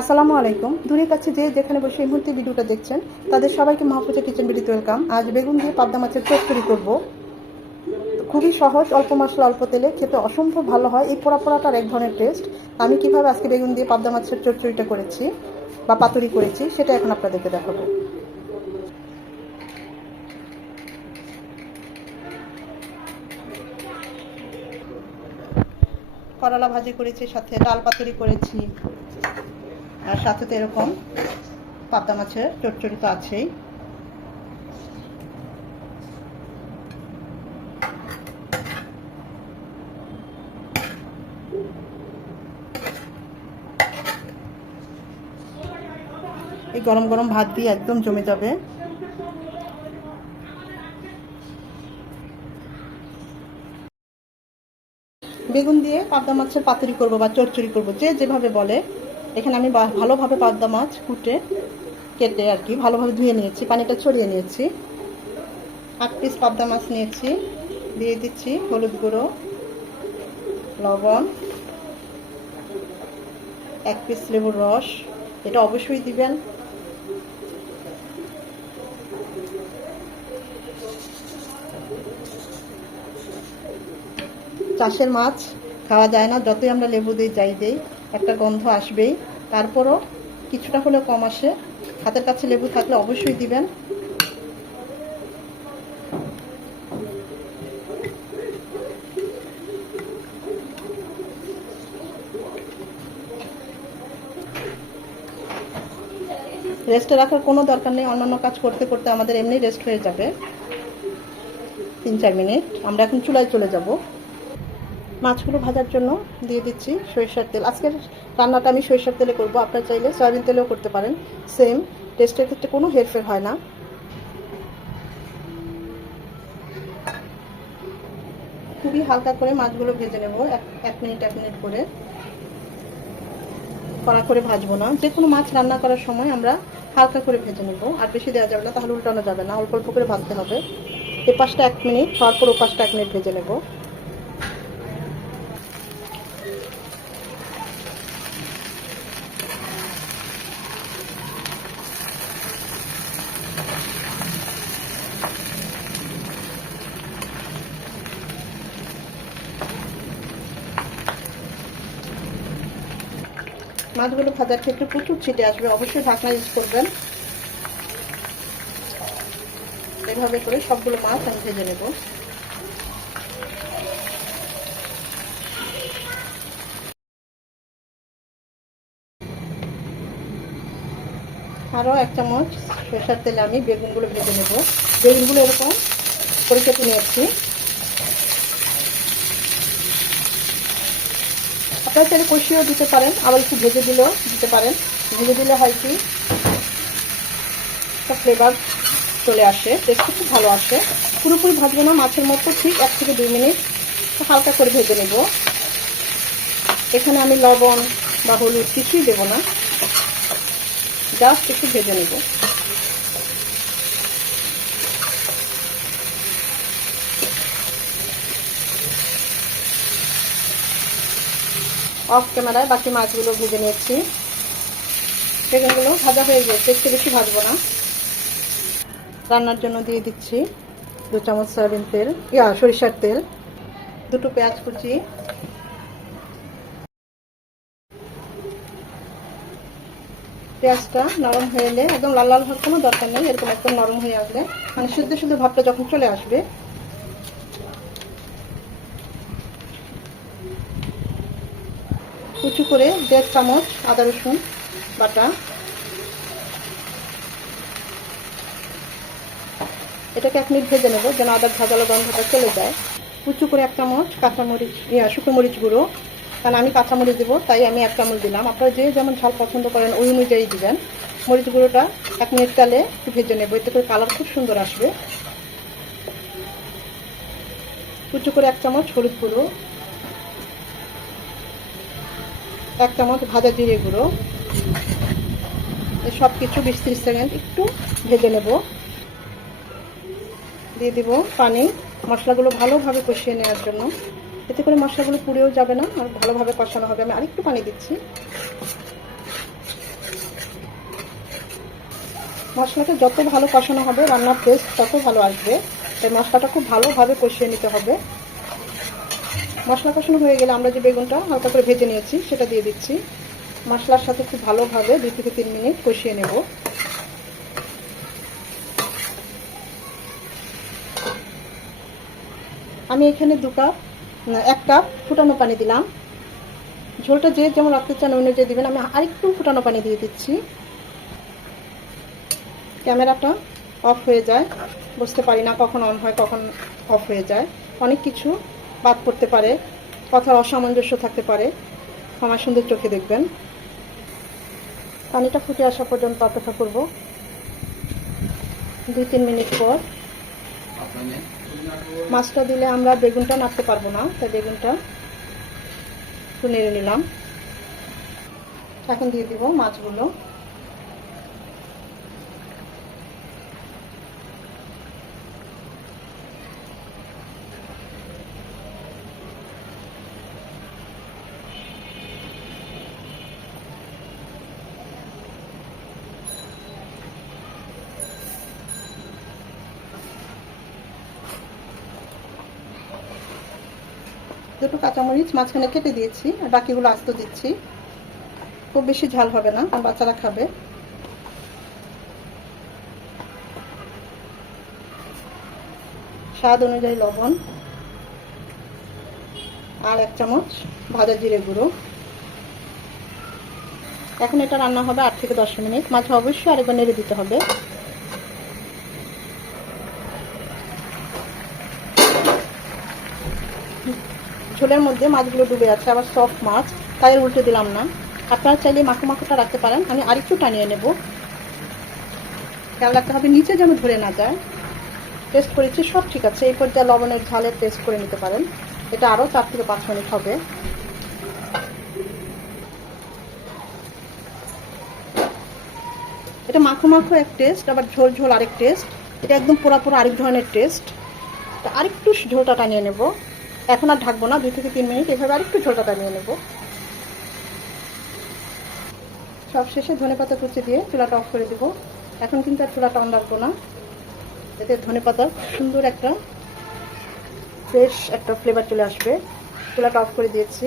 আসসালামু আলাইকুম। দূরে কাছে যে যেখানে বসে এই মুহূর্তে ভিডিওটা দেখছেন তাদের সবাইকে মাহফুজা কিচেন ভিডিওতে ওয়েলকাম। আজ বেগুন দিয়ে পাবদা মাছের চচ্চড়ি করব। খুবই সহজ, অল্প মশলা অল্প তেলে, খেতে অসম্ভব ভালো হয়। এই পোড়া পোড়াটার এক ধরনের টেস্ট। আমি কিভাবে আজকে বেগুন দিয়ে পাবদা মাছের চচ্চড়িটা করেছি বা পাতুরি করেছি সেটা এখন আপনাদেরকে দেখাবো। করলা ভাজি করেছি, সাথে ডাল পাতুরি করেছি, আর সাথে তো এরকম পাবদা মাছের চচ্চড়ি তো আছেই। এই গরম গরম ভাত দিয়ে একদম জমে যাবে। বেগুন দিয়ে পাবদা মাছের পাতুরি করব বা চচ্চড়ি করব, যে যেভাবে বলে। এখানে আমি ভালোভাবে পাবদা মাছ কেটে আর কি ভালোভাবে ধুয়ে নিয়েছি, পানিটা ছড়িয়ে নিয়েছি। 8 পিস পাবদা মাছ নিয়েছি। দিয়ে দিচ্ছি হলুদ গুঁড়ো, লবণ, 1 পিস লেবুর রস, এটা অবশ্যই দিবেন। চাষের মাছ খাওয়া যায় না, যতই আমরা লেবু দিই যাই দিই, একটা গন্ধ আসবেই। তারপরও কিছুটা হলেও কম আসে। হাতের কাছে লেবু থাকলে অবশ্যই দিবেন। রেস্টে রাখার কোনো দরকার নেই, অন্যান্য কাজ করতে করতে আমাদের এমনি রেস্ট হয়ে যাবে 3-4 মিনিট। আমরা এখন চুলায় চলে যাব। মাছগুলো ভাজার জন্য দিয়ে দিচ্ছি সরিষার তেল। আজকের রান্নাটা আমি সরিষার তেলে করব, আপনারা চাইলে সয়াবিন তেলেও করতে পারেন। সেম টেস্টের ক্ষেত্রে কোনো হেরফের হয় না। খুবই হালকা করে মাছগুলো ভেজে নেব, 1 মিনিট করে। কড়া করে ভাজবো না। যে কোনো মাছ রান্না করার সময় আমরা হালকা করে ভেজে নেব, আর বেশি দেওয়া যাবে না, তাহলে উল্টানো যাবে না। অল্প অল্প করে ভাজতে হবে। এ পাশটা 1 মিনিট, তারপর ও পাশটা 1 মিনিট ভেজে নেব। মাছগুলো ভাজার ক্ষেত্রে প্রচুর ছিটে আসবে, অবশ্যই ঢাকনা ইউজ করবেন। এভাবে করে সবগুলো মাছ আমি ভেজে নেব। আরও 1 চামচ সরষের তেলে আমি বেগুনগুলো ভেজে নেব। বেগুনগুলো এরকম করে কেটে নিয়েছি। আপনারা চাইলে কষিয়েও দিতে পারেন, আবার একটু ভেজে দিলেও দিতে পারেন। ভেজে দিলে হয় কি একটা ফ্লেভার চলে আসে, টেস্টটা খুব ভালো আসে। পুরোপুরি ভাজবো না, মাছের মতো ঠিক 1 থেকে 2 মিনিট হালকা করে ভেজে নেব। এখানে আমি লবণ বা হলুদ কিছুই দেবো না, জাস্ট একটু ভেজে নেব। অফ ক্যামেরায় বাকি মাছগুলো ভেজে নিয়েছি। বেগুনগুলো ভাজা হয়ে গেছে, একটু বেশি ভাজবো না। রান্নার জন্য দিয়ে দিচ্ছি 2 চামচ সয়াবিন তেল, সরিষার তেল, 2টো পেঁয়াজ কুচি, পেঁয়াজটা নরম হয়ে এলে, একদম লাল লাল হওয়ার কোনো দরকার নেই, এরকম একদম নরম হয়ে আসলে, মানে শুদ্ধ শুদ্ধ ভাবটা যখন চলে আসবে, কুচি করে 1.5 চামচ আদা রসুন বাটা, এটাকে 1 মিনিট ভেজে নেব যেন আদার ভাজালো গন্ধটা চলে যায়। কুচি করে 1 চামচ কাঁচামরিচ, শুকনো মরিচ গুঁড়ো, কারণ আমি কাঁচামরিচ দেবো তাই আমি 1 চামচ দিলাম। আপনারা যে যেমন ঝাল পছন্দ করেন ওই অনুযায়ী দিবেন। মরিচ গুঁড়োটা 1 মিনিট কালে ভেজে নেব, এতে করে কালার খুব সুন্দর আসবে। কুচি করে 1 চামচ হলুদ গুঁড়ো, 1 চামচ ভাজা জিরে গুঁড়ো, সব কিছু 20-30 সেকেন্ড একটু ভেজে নেব। দিয়ে দিব পানি, মশলাগুলো ভালোভাবে কষিয়ে নেওয়ার জন্য। এতে করে মশলাগুলো পুড়েও যাবে না, আর ভালোভাবে কষানো হবে। আমি আরেকটু পানি দিচ্ছি। মশলাটা যত ভালো কষানো হবে রান্নার টেস্ট তত ভালো আসবে। তাই মশলাটা খুব ভালোভাবে কষিয়ে নিতে হবে। মশলা কষানো হয়ে গেলে আমরা যে বেগুনটা হালকা করে ভেজে নিয়েছি সেটা দিয়ে দিচ্ছি। মশলার সাথে খুব ভালোভাবে 2 থেকে 3 মিনিট কষিয়ে নেব। আমি এখানে 1 কাপ ফুটানো পানি দিলাম। ঝোলটা যে যেমন রাখতে চান ওই অনুযায়ী দিবেন। আমি আরেকটু ফুটানো পানি দিয়ে দিচ্ছি। ক্যামেরাটা অফ হয়ে যায়, বুঝতে পারি না কখন অন হয় কখন অফ হয়ে যায়। অনেক কিছু বাদ পড়তে পারে, কথার অসামঞ্জস্য থাকতে পারে, ক্ষমা সুন্দর চোখে দেখবেন। পানিটা ফুটে আসা পর্যন্ত অপেক্ষা করব। 2-3 মিনিট পর মাছটা দিলে আমরা বেগুনটা নাড়তে পারবো না, তাই বেগুনটা একটু নেড়ে নিলাম। এখন দিয়ে দিব মাছগুলো। দুটো কাঁচামরিচ মাঝখানে কেটে দিয়েছি, আর বাকিগুলো আস্ত দিচ্ছি। খুব বেশি ঝাল হবে না, আর বাচ্চারা খাবে। স্বাদ অনুযায়ী লবণ, আর 1 চামচ ভাজা জিরে গুঁড়ো। এখন এটা রান্না হবে 8 থেকে 10 মিনিট। মাঝে অবশ্যই আরেকবার নেড়ে দিতে হবে। ঝোলের মধ্যে মাছগুলো ডুবে আছে, আবার সফট মাছ, তাই উল্টে দিলাম না। আপনারা চাইলে মাখো মাখোটা রাখতে পারেন। আমি আরেকটু টানিয়ে নেব। খেয়াল রাখতে হবে নিচে যেন ধরে না যায়। টেস্ট করেছি, সব ঠিক আছে। এই পর্যায়ে লবণের ঝালের টেস্ট করে নিতে পারেন। এটা আরও 4 থেকে 5 মিনিট হবে। এটা মাখো মাখো এক টেস্ট, আবার ঝোল ঝোল আরেক টেস্ট। এটা একদম পোড়া পোড়া আরেক ধরনের টেস্ট। তো আরেকটু ঝোলটা টানিয়ে নেব। এখন আর ঢাকবো না, 2 থেকে 3 মিনিট এভাবে আরেকটু ঝোলটা টানিয়ে নেব। সব শেষে ধনেপাতা কুচি দিয়ে চুলাটা অফ করে দেব। এখন কিন্তু আর চুলাটা অন রাখবো না, এতে ধনেপাতার সুন্দর একটা ফ্রেশ একটা ফ্লেভার চলে আসবে। চুলাটা অফ করে দিয়েছি।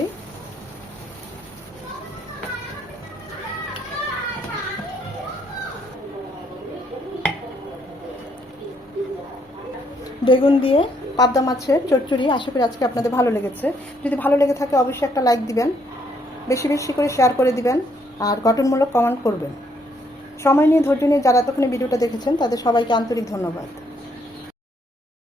বেগুন দিয়ে পাবদা মাছের চচ্চড়ি আশা করি আজকে আপনাদের ভালো লেগেছে। যদি ভালো লেগে থাকে অবশ্যই একটা লাইক দিবেন, বেশি বেশি করে শেয়ার করে দিবেন, আর গঠনমূলক কমেন্ট করবেন। সময় নিয়ে ধৈর্য নিয়ে যারা এতক্ষণ ভিডিওটা দেখেছেন তাদের সবাইকে আন্তরিক ধন্যবাদ।